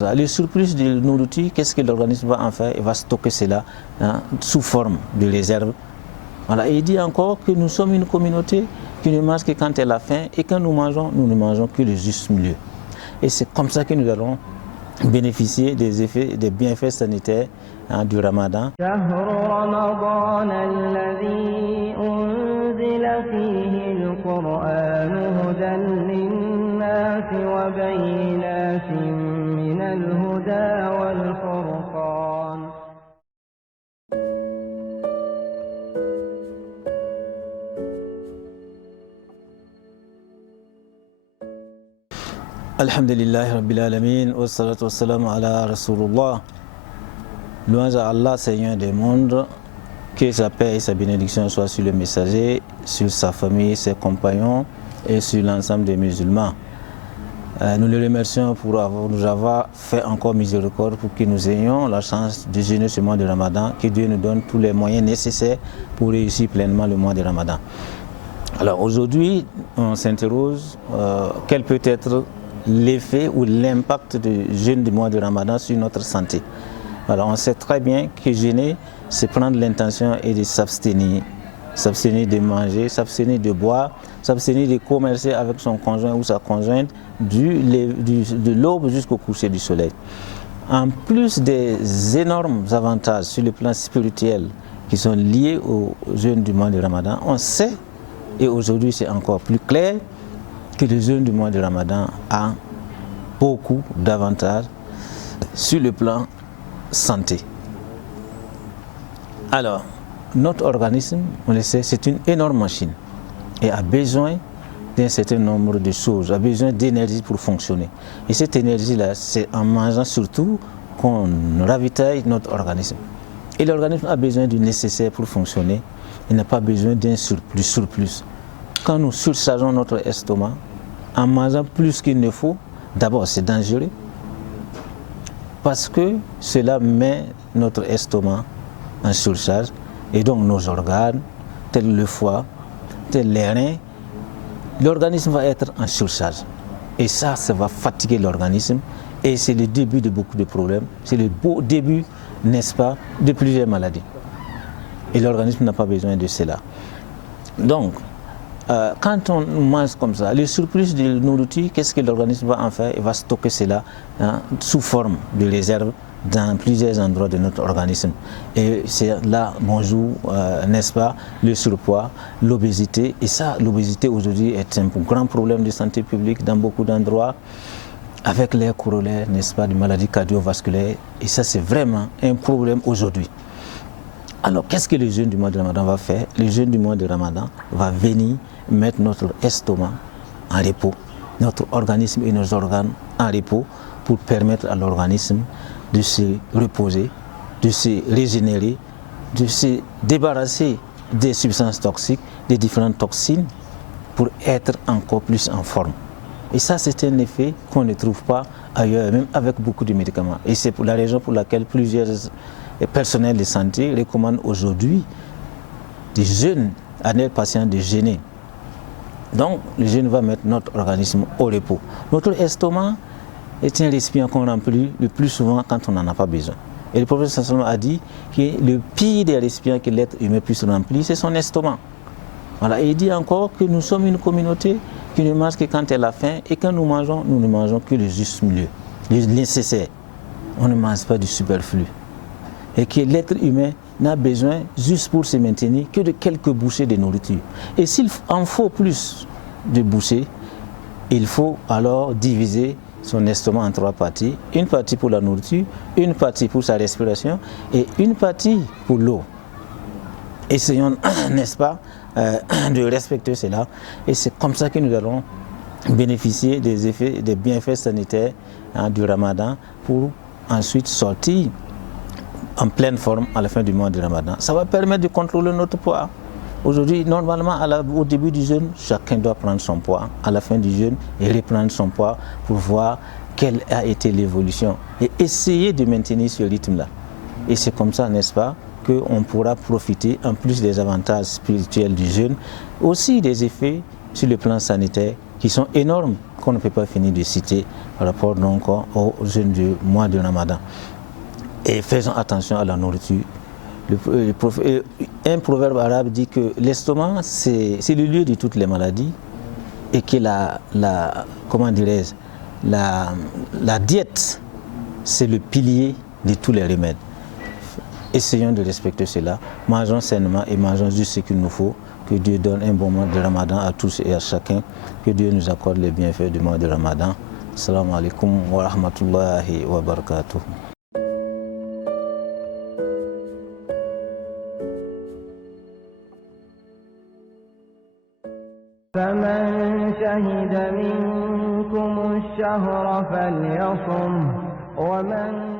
Les surprises de nourriture, qu'est-ce que l'organisme va en faire? Il va stocker cela sous forme de réserve. Voilà. Et il dit encore que nous sommes une communauté qui ne mange que quand elle a faim et quand nous ne mangeons que le juste milieu. Et c'est comme ça que nous allons bénéficier des effets, des bienfaits sanitaires du Ramadan. Alhamdulillah Rabbil Alamin, wa salatu wa salam ala Rasulullah. Louange à Allah, Seigneur des mondes, que sa paix et sa bénédiction soient sur le messager, sur sa famille, ses compagnons et sur l'ensemble des musulmans. Nous le remercions pour nous avoir fait encore miséricorde pour que nous ayons la chance de jeûner ce mois de Ramadan, que Dieu nous donne tous les moyens nécessaires pour réussir pleinement le mois de Ramadan. Alors aujourd'hui, on s'interroge quel peut être l'effet ou l'impact du jeûne du mois de Ramadan sur notre santé. Alors on sait très bien que jeûner, c'est prendre l'intention et de s'abstenir. S'abstenir de manger, s'abstenir de boire, s'abstenir de commercer avec son conjoint ou sa conjointe de l'aube jusqu'au coucher du soleil. En plus des énormes avantages sur le plan spirituel qui sont liés au jeûne du mois de Ramadan, on sait, et aujourd'hui c'est encore plus clair, que le jeûne du mois de Ramadan a beaucoup d'avantages sur le plan santé. Alors, notre organisme, on le sait, c'est une énorme machine et a besoin d'un certain nombre de choses, a besoin d'énergie pour fonctionner. Et cette énergie-là, c'est en mangeant surtout qu'on ravitaille notre organisme. Et l'organisme a besoin du nécessaire pour fonctionner, il n'a pas besoin d'un surplus. Quand nous surchargeons notre estomac, en mangeant plus qu'il ne faut, d'abord c'est dangereux, parce que cela met notre estomac en surcharge, et donc nos organes, tels le foie, tels les reins, l'organisme va être en surcharge. Et ça va fatiguer l'organisme, et c'est le début de beaucoup de problèmes, c'est le beau début, n'est-ce pas, de plusieurs maladies. Et l'organisme n'a pas besoin de cela. Donc, quand on mange comme ça, les surprises de nourriture, qu'est-ce que l'organisme va en faire? Il va stocker cela sous forme de réserve dans plusieurs endroits de notre organisme. Et c'est là qu'on joue, n'est-ce pas, le surpoids, l'obésité. Et ça, l'obésité aujourd'hui est un grand problème de santé publique dans beaucoup d'endroits, avec les corollaires, n'est-ce pas, de maladies cardiovasculaires. Et ça, c'est vraiment un problème aujourd'hui. Alors, qu'est-ce que le jeûne du mois de Ramadan va faire? Le jeûne du mois de Ramadan va venir mettre notre estomac en repos, notre organisme et nos organes en repos pour permettre à l'organisme de se reposer, de se régénérer, de se débarrasser des substances toxiques, des différentes toxines pour être encore plus en forme. Et ça, c'est un effet qu'on ne trouve pas ailleurs, même avec beaucoup de médicaments. Et c'est pour la raison pour laquelle plusieurs personnels de santé recommandent aujourd'hui des jeunes à leurs patients de jeûner. Donc, le jeûne va mettre notre organisme au repos. Notre estomac est un récipient qu'on remplit le plus souvent quand on n'en a pas besoin. Et le professeur Salman a dit que le pire des récipients que l'être humain puisse remplir, c'est son estomac. Voilà. Et il dit encore que nous sommes une communauté qui ne mange que quand elle a faim, et quand nous ne mangeons que le juste milieu, le nécessaire. On ne mange pas du superflu. Et que l'être humain n'a besoin, juste pour se maintenir, que de quelques bouchées de nourriture. Et s'il en faut plus de bouchées, il faut alors diviser son estomac en trois parties. Une partie pour la nourriture, une partie pour sa respiration et une partie pour l'eau. Essayons, n'est-ce pas, de respecter cela. Et c'est comme ça que nous allons bénéficier des effets, des bienfaits sanitaires du Ramadan pour ensuite sortir en pleine forme à la fin du mois de Ramadan. Ça va permettre de contrôler notre poids. Aujourd'hui, normalement, au début du jeûne, chacun doit prendre son poids. À la fin du jeûne, et reprendre son poids pour voir quelle a été l'évolution et essayer de maintenir ce rythme-là. Et c'est comme ça, n'est-ce pas, qu'on pourra profiter, en plus des avantages spirituels du jeûne, aussi des effets sur le plan sanitaire qui sont énormes, qu'on ne peut pas finir de citer par rapport donc au jeûne du mois de Ramadan. Et faisons attention à la nourriture. Un proverbe arabe dit que l'estomac, c'est le lieu de toutes les maladies et que comment dirais-je, la diète, c'est le pilier de tous les remèdes. Essayons de respecter cela, mangeons sainement et mangeons juste ce qu'il nous faut. Que Dieu donne un bon mois de Ramadan à tous et à chacun. Que Dieu nous accorde les bienfaits du mois de Ramadan. Assalamu alaikum wa rahmatullahi wa barakatuh. فمن شهد منكم الشهر فليصم ومن